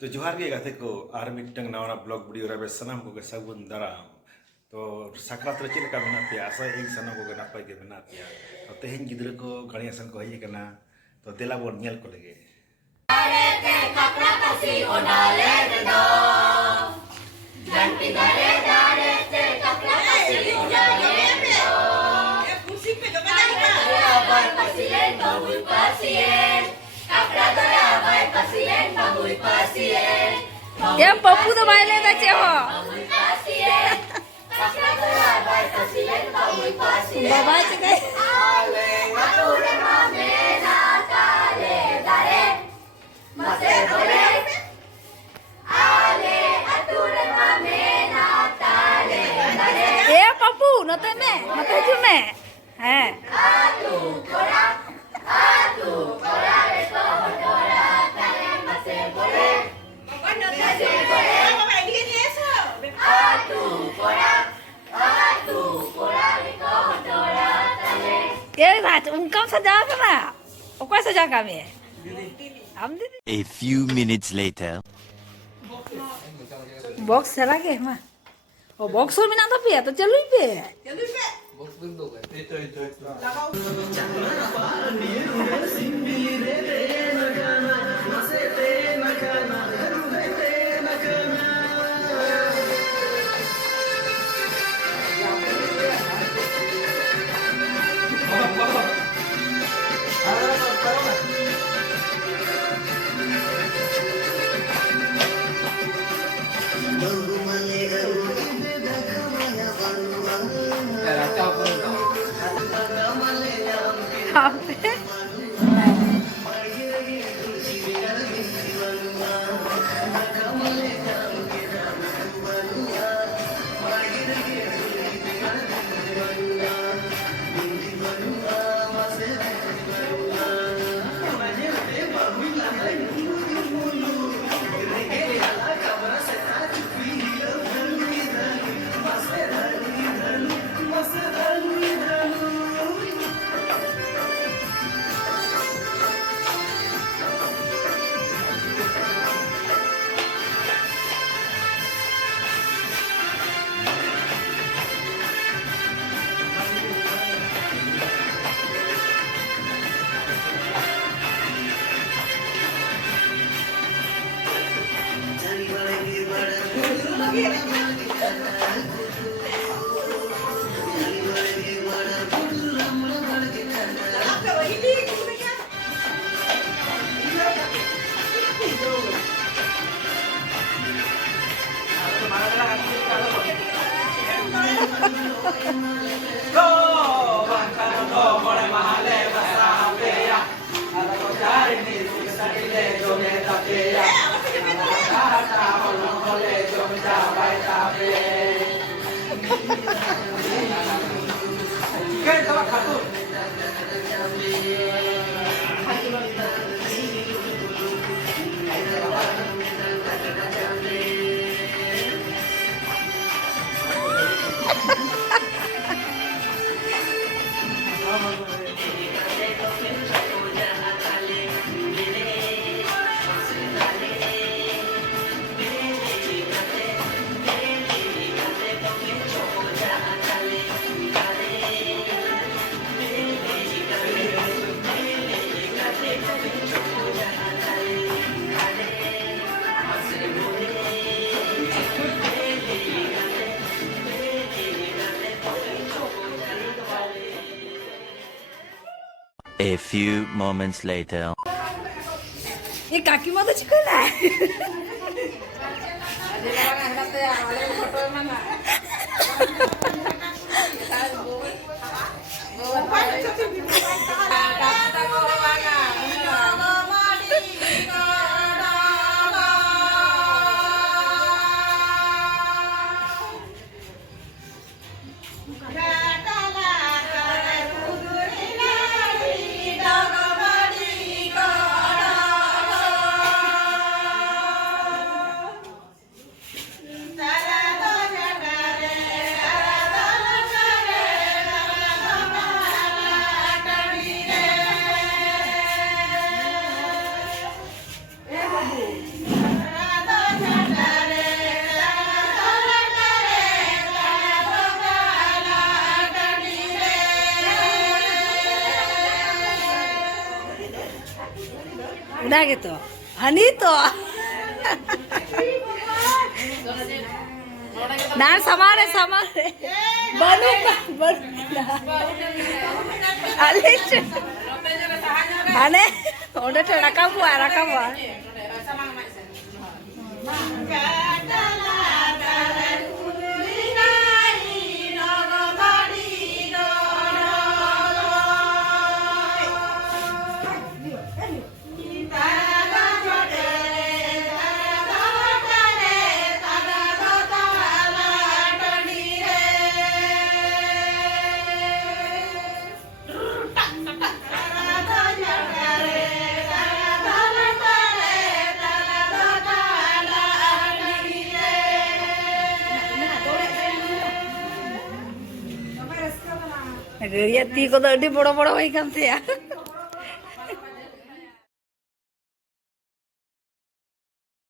तो जोहार गे गाते को आर मिटंग नवा ब्लॉग वीडियो रे सनाम को सगुन दाराम तो साकरात रे चेलका मेना पे आशा इन सनाम को नापाय के मेना पे तो तेहेन गिद्र को गणिया सन को हई कना तो देला बोन नेल को लगे Ya Papu tuh main aja ho. Bawa juga. Ya Papu, nonton me, nonton cuma. Ya, ungkap saja kan? Oke saja kami. A few minutes later. Box lagi mah. Oh box और मिना तो पिया तो चलो ही पे. Box बंद हो गए Sampai. A few moments later. ये काकी मत चिकना. gitu. Hani to. Nah, samare. Banu. Alish. Ane, udah rakam buat. Gaya ti ko tadi boro-boro hoy kan ya.